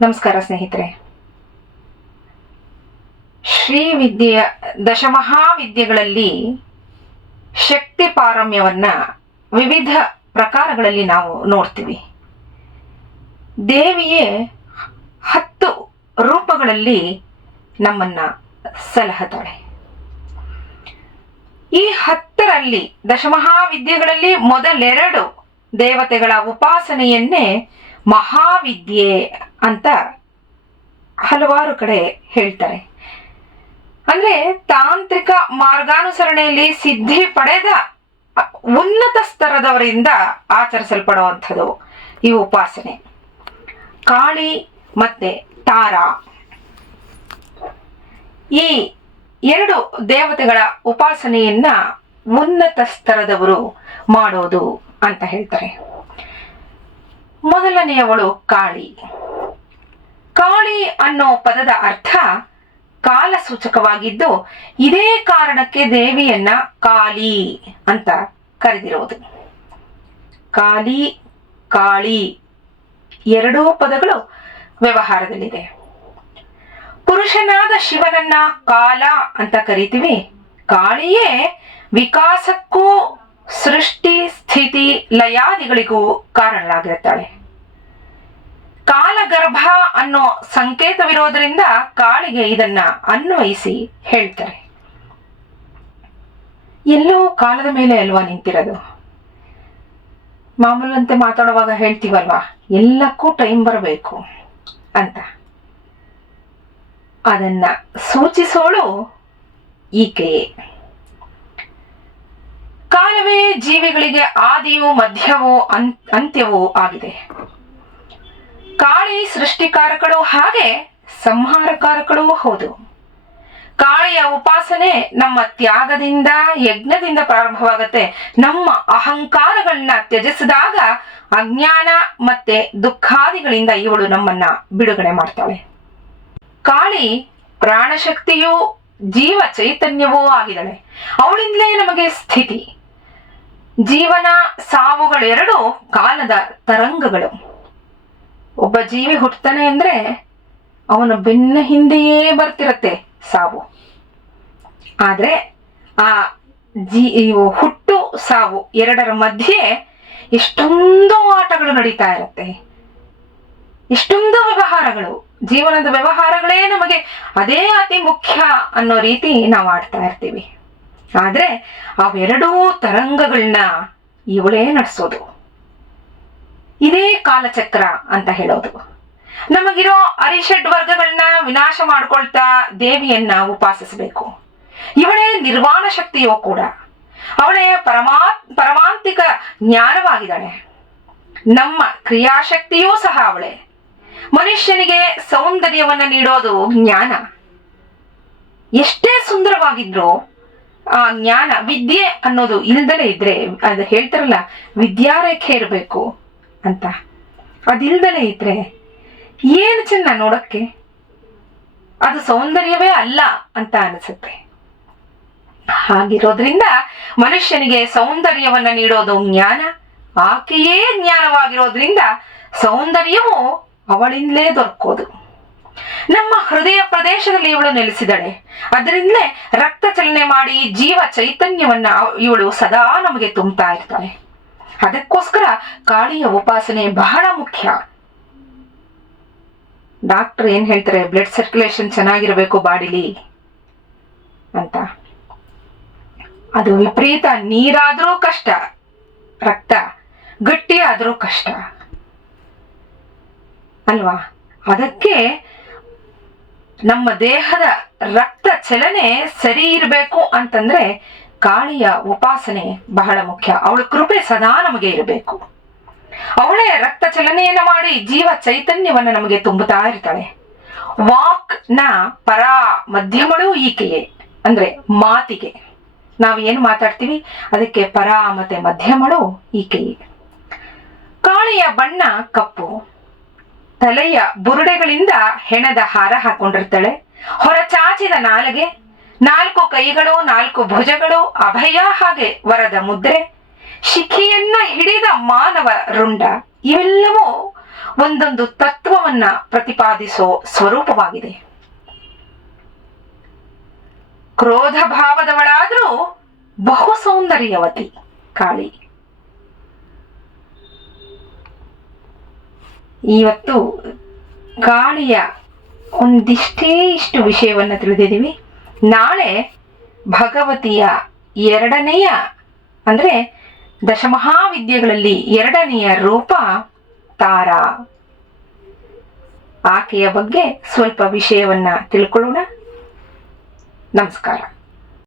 ನಮಸ್ಕಾರ ಸ್ನೇಹಿತರೆ. ಶ್ರೀ ವಿದ್ಯೆಯ ದಶಮಹಾವಿದ್ಯೆಗಳಲ್ಲಿ ಶಕ್ತಿ ಪಾರಮ್ಯವನ್ನ ವಿವಿಧ ಪ್ರಕಾರಗಳಲ್ಲಿ ನಾವು ನೋಡ್ತೀವಿ. ದೇವಿಯೇ 10 ರೂಪಗಳಲ್ಲಿ ನಮ್ಮನ್ನ ಸಲಹುತ್ತಾಳೆ. ಈ 10ರಲ್ಲಿ ದಶಮಹಾವಿದ್ಯೆಗಳಲ್ಲಿ ಮೊದಲೆರಡು ದೇವತೆಗಳ ಉಪಾಸನೆಯನ್ನೇ ಮಹಾವಿದ್ಯೆ ಅಂತ ಹಲವಾರು ಕಡೆ ಹೇಳ್ತಾರೆ. ಅಂದ್ರೆ ತಾಂತ್ರಿಕ ಮಾರ್ಗಾನುಸರಣೆಯಲ್ಲಿ ಸಿದ್ಧಿ ಪಡೆದ ಉನ್ನತ ಸ್ತರದವರಿಂದ ಆಚರಿಸಲ್ಪಡುವಂಥದ್ದು ಈ ಉಪಾಸನೆ. ಕಾಳಿ ಮತ್ತೆ ತಾರಾ, ಈ ಎರಡು ದೇವತೆಗಳ ಉಪಾಸನೆಯನ್ನ ಉನ್ನತ ಸ್ತರದವರು ಮಾಡೋದು ಅಂತ ಹೇಳ್ತಾರೆ. ಮೊದಲನೆಯವಳು ಕಾಳಿ. ಕಾಳಿ ಅನ್ನೋ ಪದದ ಅರ್ಥ ಕಾಲ ಸೂಚಕವಾಗಿದ್ದು, ಇದೇ ಕಾರಣಕ್ಕೆ ದೇವಿಯನ್ನ ಕಾಳಿ ಅಂತ ಕರೆದಿರೋದು. ಕಾಳಿ, ಕಾಳಿ ಎರಡೂ ಪದಗಳು ವ್ಯವಹಾರದಲ್ಲಿದೆ. ಪುರುಷನಾದ ಶಿವನನ್ನ ಕಾಲ ಅಂತ ಕರಿತೀವಿ. ಕಾಳಿಯೇ ವಿಕಾಸಕ್ಕೂ ಸೃಷ್ಟಿ ಸ್ಥಿತಿ ಲಯಾದಿಗಳಿಗೂ ಕಾರಣರಾಗಿರುತ್ತಾಳೆ. ಕಾಲಗರ್ಭ ಅನ್ನೋ ಸಂಕೇತವಿರೋದ್ರಿಂದ ಕಾಳಿಗೆ ಇದನ್ನ ಅನ್ವಯಿಸಿ ಹೇಳ್ತಾರೆ. ಎಲ್ಲೋ ಕಾಲದ ಮೇಲೆ ಅಲ್ವಾ ನಿಂತಿರೋದು. ಮಾಮೂಲಂತೆ ಮಾತಾಡುವಾಗ ಹೇಳ್ತೀವಲ್ವಾ, ಎಲ್ಲಕ್ಕೂ ಟೈಮ್ ಬರಬೇಕು ಅಂತ. ಅದನ್ನ ಸೂಚಿಸೋಳು ಈಕೆಯೇ. ಕಾಲವೇ ಜೀವಿಗಳಿಗೆ ಆದಿಯೂ ಮಧ್ಯವೂ ಅಂತ್ಯವೂ ಆಗಿದೆ. ಕಾಳಿ ಸೃಷ್ಟಿಕಾರಕಳು, ಹಾಗೆ ಸಂಹಾರಕಾರಕಳು ಹೌದು. ಕಾಳಿಯ ಉಪಾಸನೆ ನಮ್ಮ ತ್ಯಾಗದಿಂದ, ಯಜ್ಞದಿಂದ ಪ್ರಾರಂಭವಾಗುತ್ತೆ. ನಮ್ಮ ಅಹಂಕಾರಗಳನ್ನ ತ್ಯಜಿಸಿದಾಗ ಅಜ್ಞಾನ ಮತ್ತೆ ದುಃಖಾದಿಗಳಿಂದ ಇವಳು ನಮ್ಮನ್ನ ಬಿಡುಗಡೆ ಮಾಡ್ತಾಳೆ. ಕಾಳಿ ಪ್ರಾಣಶಕ್ತಿಯೂ ಜೀವ ಚೈತನ್ಯವೂ ಆಗಿದ್ದಾಳೆ. ಅವಳಿಂದಲೇ ನಮಗೆ ಸ್ಥಿತಿ. ಜೀವನ ಸಾವುಗಳೆರಡು ಕಾಲದ ತರಂಗಗಳು. ಒಬ್ಬ ಜೀವಿ ಹುಟ್ಟತಾನೆ ಅಂದ್ರೆ ಅವನ ಬೆನ್ನ ಹಿಂದೆಯೇ ಬರ್ತಿರತ್ತೆ ಸಾವು. ಆದ್ರೆ ಆ ಹುಟ್ಟು ಸಾವು ಎರಡರ ಮಧ್ಯೆ ಎಷ್ಟೊಂದು ಆಟಗಳು ನಡೀತಾ ಇರತ್ತೆ, ಎಷ್ಟೊಂದು ವ್ಯವಹಾರಗಳು. ಜೀವನದ ವ್ಯವಹಾರಗಳೇ ನಮಗೆ ಅದೇ ಅತಿ ಮುಖ್ಯ ಅನ್ನೋ ರೀತಿ ನಾವು ಆಡ್ತಾ ಇರ್ತೀವಿ. ಆದ್ರೆ ಅವೆರಡೂ ತರಂಗಗಳನ್ನ ಇವಳೇ ನಡೆಸೋದು. ಇದೇ ಕಾಲಚಕ್ರ ಅಂತ ಹೇಳೋದು. ನಮಗಿರೋ ಅರಿಷಡ್ ವರ್ಗಗಳನ್ನ ವಿನಾಶ ಮಾಡ್ಕೊಳ್ತಾ ದೇವಿಯನ್ನ ಉಪಾಸಿಸಬೇಕು. ಇವಳೇ ನಿರ್ವಾಣ ಶಕ್ತಿಯೋ ಕೂಡ. ಅವಳೇ ಪರಮಾಂತಿಕ ಜ್ಞಾನವಾಗಿದ್ದಾಳೆ. ನಮ್ಮ ಕ್ರಿಯಾಶಕ್ತಿಯೂ ಸಹ ಅವಳೇ. ಮನುಷ್ಯನಿಗೆ ಸೌಂದರ್ಯವನ್ನ ನೀಡೋದು ಜ್ಞಾನ. ಎಷ್ಟೇ ಸುಂದರವಾಗಿದ್ರು ಆ ಜ್ಞಾನ, ವಿದ್ಯೆ ಅನ್ನೋದು ಇಲ್ದಲೇ ಇದ್ರೆ, ಅದು ಹೇಳ್ತಾರಲ್ಲ ವಿದ್ಯಾರೇಖೆ ಇರಬೇಕು ಅಂತ, ಅದಿಲ್ದಲೇ ಇದ್ರೆ ಏನು ಚೆನ್ನ ನೋಡಕ್ಕೆ, ಅದು ಸೌಂದರ್ಯವೇ ಅಲ್ಲ ಅಂತ ಅನಿಸುತ್ತೆ. ಹಾಗಿರೋದ್ರಿಂದ ಮನುಷ್ಯನಿಗೆ ಸೌಂದರ್ಯವನ್ನ ನೀಡೋದು ಜ್ಞಾನ. ಆಕೆಯೇ ಜ್ಞಾನವಾಗಿರೋದ್ರಿಂದ ಸೌಂದರ್ಯವು ಅವಳಿಂದಲೇ ದೊರಕೋದು. ನಮ್ಮ ಹೃದಯ ಪ್ರದೇಶದಲ್ಲಿ ಇವಳು ನೆಲೆಸಿದಳೆ. ಅದರಿಂದಲೇ ರಕ್ತ ಚಲನೆ ಮಾಡಿ ಜೀವ ಚೈತನ್ಯವನ್ನ ಇವಳು ಸದಾ ನಮಗೆ ತುಂಬುತ್ತಾ ಇರ್ತಾಳೆ. ಅದಕ್ಕೋಸ್ಕರ ಕಾಳಿಯ ಉಪಾಸನೆ ಬಹಳ ಮುಖ್ಯ. ಡಾಕ್ಟರ್ ಏನ್ ಹೇಳ್ತಾರೆ, ಬ್ಲಡ್ ಸರ್ಕ್ಯುಲೇಷನ್ ಚೆನ್ನಾಗಿರ್ಬೇಕು ಬಾಡಿಲಿ ಅಂತ. ಅದು ವಿಪರೀತ ನೀರಾದ್ರೂ ಕಷ್ಟ, ರಕ್ತ ಗಟ್ಟಿ ಆದ್ರೂ ಕಷ್ಟ ಅಲ್ವಾ. ಅದಕ್ಕೆ ನಮ್ಮ ದೇಹದ ರಕ್ತ ಚಲನೆ ಸರಿ ಇರಬೇಕು ಅಂತಂದ್ರೆ ಕಾಳಿಯ ಉಪಾಸನೆ ಬಹಳ ಮುಖ್ಯ. ಅವಳ ಕೃಪೆ ಸದಾ ನಮಗೆ ಇರಬೇಕು. ಅವಳೇ ರಕ್ತ ಚಲನೆಯನ್ನ ಮಾಡಿ ಜೀವ ಚೈತನ್ಯವನ್ನ ನಮಗೆ ತುಂಬುತ್ತಾ ಇರ್ತಾಳೆ. ವಾಕ್ ನ ಪರ ಮಧ್ಯಮಳು ಈಕೆಯೇ. ಅಂದ್ರೆ ಮಾತಿಗೆ ನಾವು ಏನು ಮಾತಾಡ್ತೀವಿ ಅದಕ್ಕೆ ಪರ ಮತ್ತೆ ಮಧ್ಯಮಳು ಈಕೆಯೇ. ಕಾಳಿಯ ಬಣ್ಣ ಕಪ್ಪು. ತಲೆಯ ಬುರುಡೆಗಳಿಂದ ಹೆಣದ ಹಾರ ಹಾಕೊಂಡಿರ್ತಾಳೆ. ಹೊರಚಾಚಿದ ನಾಲಿಗೆ, 4 ಕೈಗಳು, 4 ಭುಜಗಳು, ಅಭಯ ಹಾಗೆ ವರದ ಮುದ್ರೆ, ಶಿಖಿಯನ್ನ ಹಿಡಿದ ಮಾನವ ರುಂಡ, ಇವೆಲ್ಲವೂ ಒಂದೊಂದು ತತ್ವವನ್ನ ಪ್ರತಿಪಾದಿಸೋ ಸ್ವರೂಪವಾಗಿದೆ. ಕ್ರೋಧ ಭಾವದವಳಾದ್ರೂ ಬಹು ಸೌಂದರ್ಯವತಿ ಕಾಳಿ. ಇವತ್ತು ಕಾಳಿಯ ಇಷ್ಟು ವಿಷಯವನ್ನ ತಿಳಿದಿದ್ದೀವಿ. ನಾಳೆ ಭಗವತಿಯ ಎರಡನೆಯ ಅಂದ್ರೆ ದಶಮಹಾವಿದ್ಯೆಗಳಲ್ಲಿ ಎರಡನೆಯ ರೂಪ ತಾರಾ. ಆಕೆಯ ಬಗ್ಗೆ ಸ್ವಲ್ಪ ವಿಷಯವನ್ನ ತಿಳ್ಕೊಳ್ಳೋಣ. ನಮಸ್ಕಾರ.